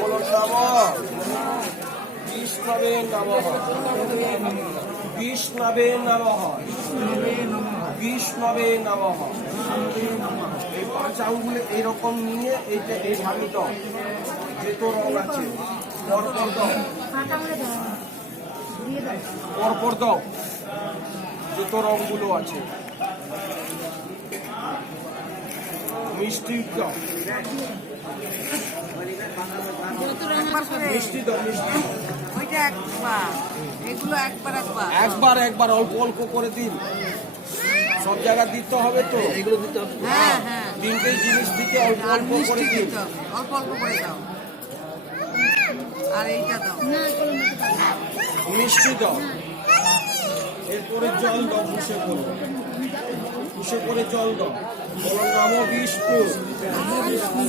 বলুন নমঃ বিষ্ণবে নমঃ বিষ্ণবে নমঃ বিষ্ণবে নমঃ। এই 5 আঙ্গুলে এইরকম নিয়ে এইটা এইভাবে দাও, যেত রং আছে পরপর দাও, পরপর দাও যত রংগুলো আছে। মিষ্টি দাও, মিষ্টি দাও, মিষ্টি একবার একবার অল্প অল্প করে দিন, সব জায়গা দিতে হবে তো, এগুলো দিতে হবে। তিনটে জিনিস দিতে অল্প অল্প করে দিন, অল্প অল্প করে দাও। আর এইটা দাও, মিষ্টি দাও। এরপরে জল দাও, ঘুষে করে জল দাও। বলো নম বিষ্ণু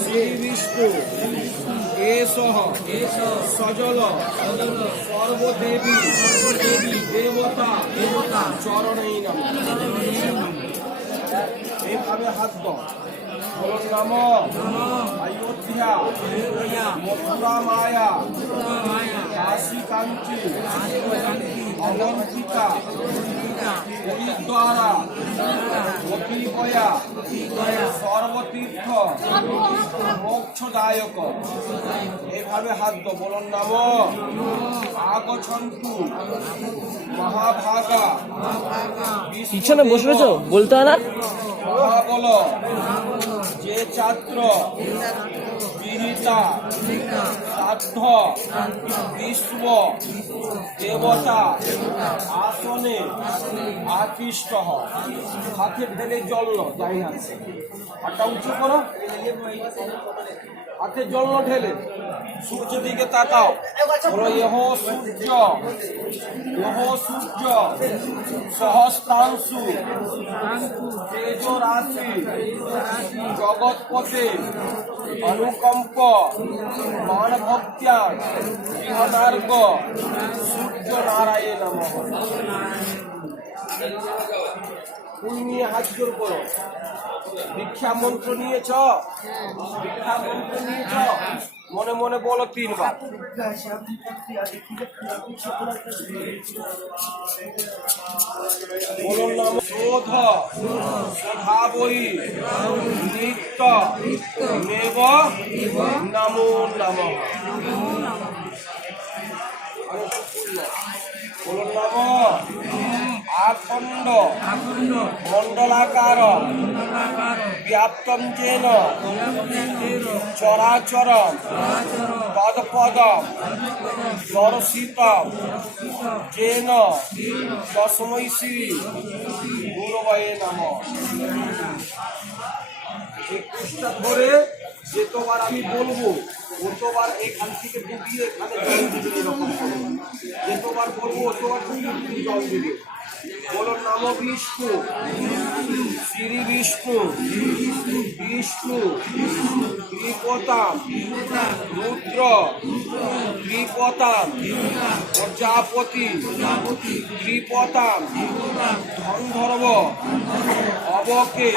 শ্রী বিষ্ণু এসহ সজল সর্বদেবী দেবতা চরণেই নমঃ। এইভাবে হাত দাও। বলো নম অযোধ্যা মথুরা মায়া কাশী কাঞ্চি অবন্তিকা হরিদ্বারা গোপীগয়া সর্বতীর্থ মোক্ষদায়ক। এইভাবে হাত দাও। বলুন নম আগছন্তু মহাভাগা পিছনে বসে রয়েছো বলতে হয় না। মহাবল যে ছাত্র বিরিতা সাধ্য বিশ্ব দেবতা আসনে আকৃষ্ট হয়। হাতে ঢেলে জল যাই না, হাতটা উঁচু করো, হাতে জল ঢেলে সূর্য দিকে তাকাও। বলো ইহ সূর্য সহস্রাংশু তেজ রাশি জগৎপতে অনুকম্প মান ভক্ত্যা গৃহনার্গ সূর্য নারায়ণ নমঃ। ফুল নিয়ে হাত জোর করো। দীক্ষা মন্ত্র নিয়েছ, দীক্ষা মন্ত্র নিয়েছ, মনে মনে বলো 3 বার। বলুন নাম শোধ শোধাবই নিত্য নেব নমো নমঃ। বলুন নাম আখণ্ড মণ্ডলাকার ব্যাপ্তম যেন চরাচরম তৎপদম দর্শিতম যেন তস্मै শ্রী গুরবে নমঃ। 21টা ধরে যতবার আমি বলবো অতবার এখান থেকে ডুবিয়ে এখানে জল দিবে, এরকম যতবার বলবো অতবার ডুবিয়ে জল দিবে। বলো নম বিষ্ণু শ্রী বিষ্ণু বিষ্ণু ত্রিপতাম রুদ্র ত্রিপতাম প্রজাপতি ত্রিপতাম ধনধর্ব অবকে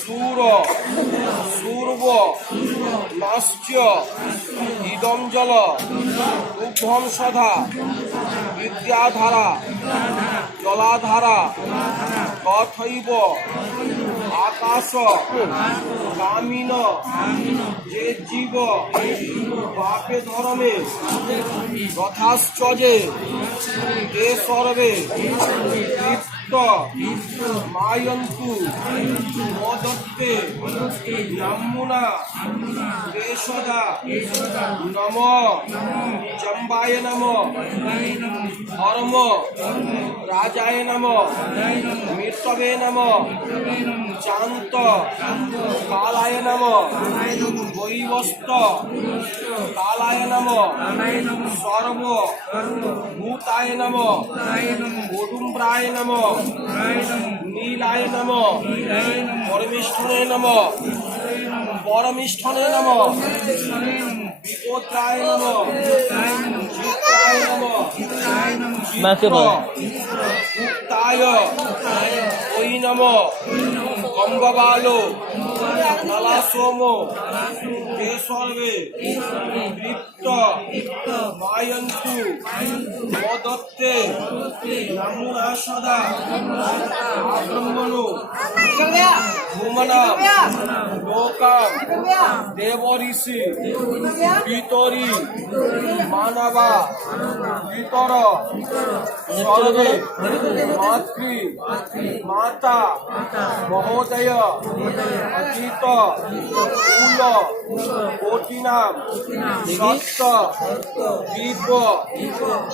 সুর সূর্ব নশ্চ ইদম জল দুগ্ধম সধা বিদ্যাধারা জলাধারা তথৈব আকাশ কামিন যে জীব বাপে ধর্মে যথাশ্চর্যে যে সর্বে মায়ন্তু মদত্তে ব্রাহ্মণা বেশদা নম চম্বায় নম ধর্ম রাজায় নম মৃতবে নম চান্ত কালায় নম বৈবস্ত কালায় নম সর্ব ভূতায় নম কুটুম্বায় নম নীলায় নম পরমেষ্ঠনে নম পরমেষ্ঠনে নম বিপত্রায় নম চিত্রায় নম মুক্তায় ওই নম কম্ববালো সোম তে সর্বে তৃপ্ত মায়ন্তু মদত্তে নামুনা সদা ব্রহ্মণু ভুমনা লোকাম দেব ঋষি পিতরি মানবা পিতর সর্বে মাতৃ মাতা মহোদয় অতীত কুল কোটিনাম সত্য দিব্য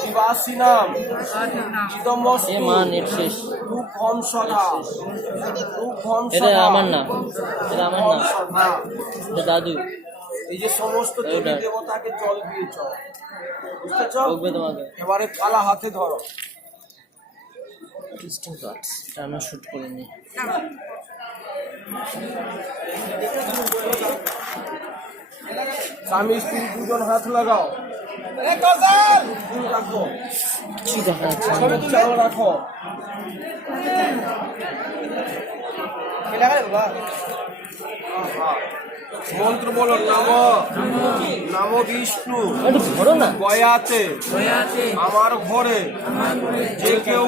জীবাসিনাম ইদমস্তু রূপম সদা রূপম এটা সদা আমার না, এটা আমার না, সদা। এটা দাদু। এই যে সমস্ত দেবী দেবতাকে জল দিয়েছ, বুঝতেছ? দেখবে তোমাকে এবারে থালা হাতে ধরো। ক্রিস্টিং কার্ডস এটা আমরা শুট করিনি। স্বামী স্ত্রী দুজন হাত লাগাও, রাখো কিছু দেখা যাচ্ছে না। চাল রাখো। মন্ত্র বলো, নাম নাম বিষ্ণু একটু ধরো না। গয়াতে আমার ঘরে যে কেউ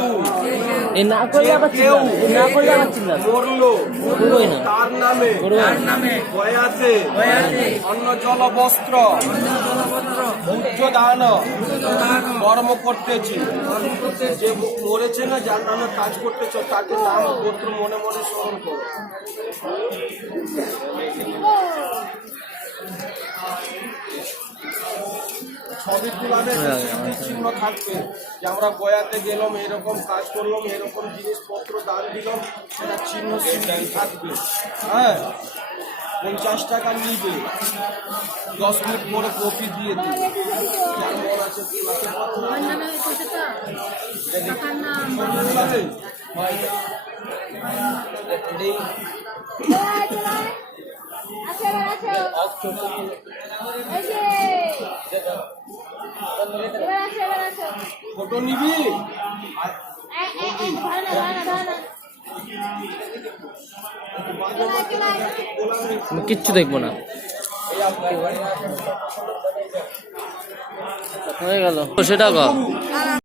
এ না করলে আবার কেউ চিল্লাবে, এ না করলে আবার চিল্লাবে। মরলো করবোই না, তার নামে করবোই না। গয়াতে অন্ন জল বস্ত্র উচ্চ দান কর্ম করতেছি। যে মরেছে না, যার নামে কাজ করতেছ, তাকে নাম গোত্র মনে মনে স্মরণ করো। ছবি তুলাবে চিহ্ন থাকবে যে আমরা গয়াতে গেলাম, এরকম কাজ করলাম, এরকম জিনিসপত্র দান দিলাম, সেটা চিহ্ন থাকবে। হ্যাঁ, 50 টাকা নিবে, 10 মিনিট পরে কপি দিয়ে দিবে। যার মন আছে তুলাতে পারো না। তুলাবে? ফটো নিবি? আমি কিচ্ছু দেখবো না। হয়ে গেল সেটা কর।